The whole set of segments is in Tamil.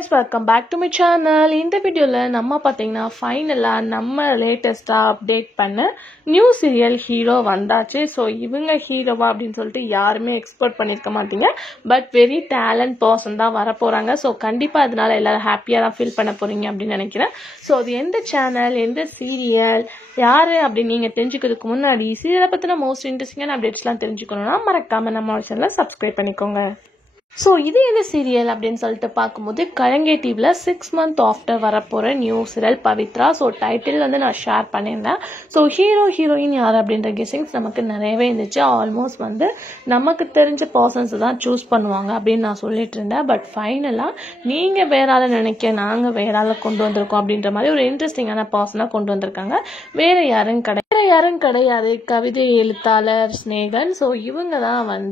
Guys, welcome back to my channel. In the video நம்ம பாத்தீங்கன்னா ஃபைனலா நம்ம லேட்டஸ்டா அப்டேட் பண்ண நியூ சீரியல் ஹீரோ வந்தாச்சு. சோ இவங்க ஹீரோவா அப்படின்னு சொல்லிட்டு யாருமே எக்ஸ்பெக்ட் பண்ணிருக்க மாட்டீங்க. பட் வெரி டேலண்ட் பர்சன் தான் வர போறாங்க. சோ கண்டிப்பா அதனால எல்லாரும் ஹாப்பியா தான் ஃபீல் பண்ண போறீங்க அப்படின்னு நினைக்கிறேன். சோ அது எந்த சேனல், எந்த சீரியல், யாரு அப்படின்னு நீங்க தெரிஞ்சுக்கிறதுக்கு முன்னாடி சீரியலை பத்தின மோஸ்ட் இன்ட்ரெஸ்டிங்கான அப்டேட்ஸ்லாம் தெரிஞ்சுக்கணும்னா மறக்காம நம்ம சேனலை சப்ஸ்கிரைப் பண்ணிக்கோங்க. ஸோ இது என்ன சீரியல் அப்படின்னு சொல்லிட்டு பார்க்கும்போது கலங்கே டிவியில் 6 months ஆஃப்டர் வரப்போகிற new serial Pavithra. So title நான் ஷேர் பண்ணியிருந்தேன். ஸோ ஹீரோயின் யார் அப்படின்ற கெஸிங்ஸ் நமக்கு நிறையவே இருந்துச்சு. ஆல்மோஸ்ட் நமக்கு தெரிஞ்ச பர்சன்ஸ் தான் சூஸ் பண்ணுவாங்க அப்படின்னு நான் சொல்லிட்டு இருந்தேன். பட் ஃபைனலாக நீங்கள் வேற ஆளை நினைக்க நாங்கள் வேற ஆளை கொண்டு வந்திருக்கோம் அப்படின்ற மாதிரி ஒரு இன்ட்ரெஸ்டிங்கான பர்சனாக கொண்டு வந்திருக்காங்க. வேற யாரும் கிடையாது, கவிதை எழுத்தாளர் ஸ்னேகன். ஸோ இவங்க தான்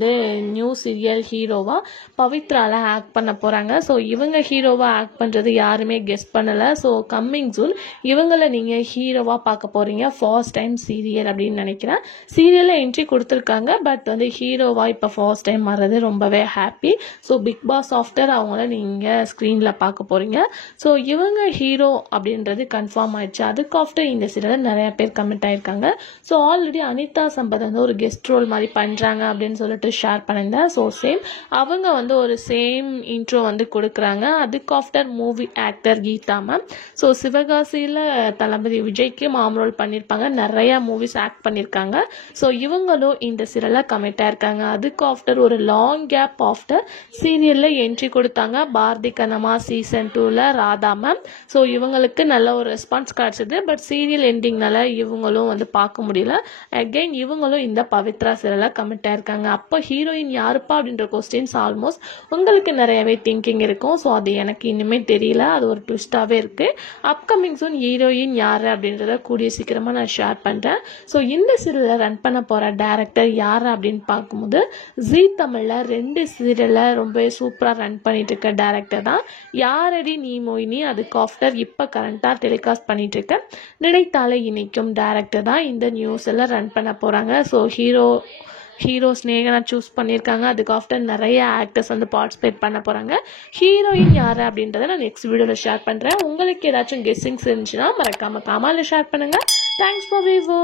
நியூ சீரியல் ஹீரோவா பவித்ரால ஆக்ட் பண்ண போறாங்க. ஸோ இவங்க ஹீரோவா ஆக்ட் பண்றது யாருமே கெஸ் பண்ணல. ஸோ கம்மிங் சூன் இவங்களை நீங்க ஹீரோவா பார்க்க போறீங்க. ஃபர்ஸ்ட் டைம் சீரியல் அப்படின்னு நினைக்கிறேன். சீரியல்ல என்ட்ரி கொடுத்துருக்காங்க. பட் ஹீரோவா இப்போ ஃபர்ஸ்ட் டைம் வர்றது ரொம்பவே happy. So big boss after அவங்கள நீங்க ஸ்கிரீன்ல பார்க்க போறீங்க. ஸோ இவங்க ஹீரோ அப்படின்றது கன்ஃபார்ம் ஆயிடுச்சு. அதுக்கு ஆஃப்டர் இந்த சீரியல் நிறைய பேர் கமெண்ட் ஆயிருக்காங்க. ஸோ ஆல்ரெடி அனிதா சம்பத் ஒரு கெஸ்ட் ரோல் மாதிரி பண்றாங்க அப்படின்னு சொல்லிட்டு ஷேர் பண்ணியிருந்தேன். ஸோ சேம் அவங்க ஒரு சேம் இன்ட்ரோ கொடுக்குறாங்க. அதுக்கு after movie actor Geetha ma'am. So சிவகாசியில் தளபதி விஜய்க்கு மாம் ரோல் பண்ணியிருப்பாங்க. நிறைய மூவிஸ் ஆக்ட் பண்ணியிருக்காங்க. ஸோ இவங்களும் இந்த சீரியலில் கமிட்டாக இருக்காங்க. அதுக்கு ஆஃப்டர் ஒரு லாங் கேப் ஆஃப்டர் சீரியலில் என்ட்ரி கொடுத்தாங்க. பாரதி கண்ணம்மா சீசன் 2ல் ராதா மேம். ஸோ இவங்களுக்கு நல்ல ஒரு ரெஸ்பான்ஸ் கிடைச்சது. பட் சீரியல் எண்டிங்னால இவங்களும் பார்க்க முடியல. அகைன் இவங்களும் இந்த பவித்ரா சீரியலில் கமிட்டாக இருக்காங்க. அப்போ ஹீரோயின் யாருப்பா அப்படின்ற கொஸ்டின்ஸ் ஆல்மோஸ்ட் உங்களுக்கு நிறையவே திங்கிங் இருக்கும். ஸோ அது எனக்கு இன்னுமே தெரியல. அது ஒரு ட்விஸ்டாகவே இருக்கு. அப்கமிங் சூன் ஹீரோயின் யார் அப்படின்றத கூடிய சீக்கிரமாக நான் ஷேர் பண்ணுறேன். ஸோ இந்த சீரியலை ரன் பண்ண போகிற டேரக்டர் யார் அப்படின்னு பார்க்கும்போது ஜீ தமிழில் 2 சீரியலை ரொம்பவே சூப்பராக ரன் பண்ணிட்டு இருக்க டேரக்டர் தான் யாரடி நீ மொய்னி. அதுக்கு ஆஃப்டர் இப்போ கரண்டாக டெலிகாஸ்ட் பண்ணிட்டு இருக்க நினைத்தாலே இணைக்கும் டேரக்டர் தான் இந்த நியூஸில் ரன் பண்ண போகிறாங்க. ஸோ ஹீரோ ஸ்னேகனை சூஸ் பண்ணியிருக்காங்க. அதுக்கு ஆஃப்டர் நிறைய ஆக்டர்ஸ் பார்ட்டிசிபேட் பண்ண போகிறாங்க. ஹீரோயின் யார் அப்படின்றத நான் நெக்ஸ்ட் வீடியோவில் ஷேர் பண்ணுறேன். உங்களுக்கு ஏதாச்சும் கெஸ்ஸிங்ஸ் இருந்துச்சுன்னா மறக்காம கமெண்ட்ல ஷேர் பண்ணுங்கள். Thanks for view.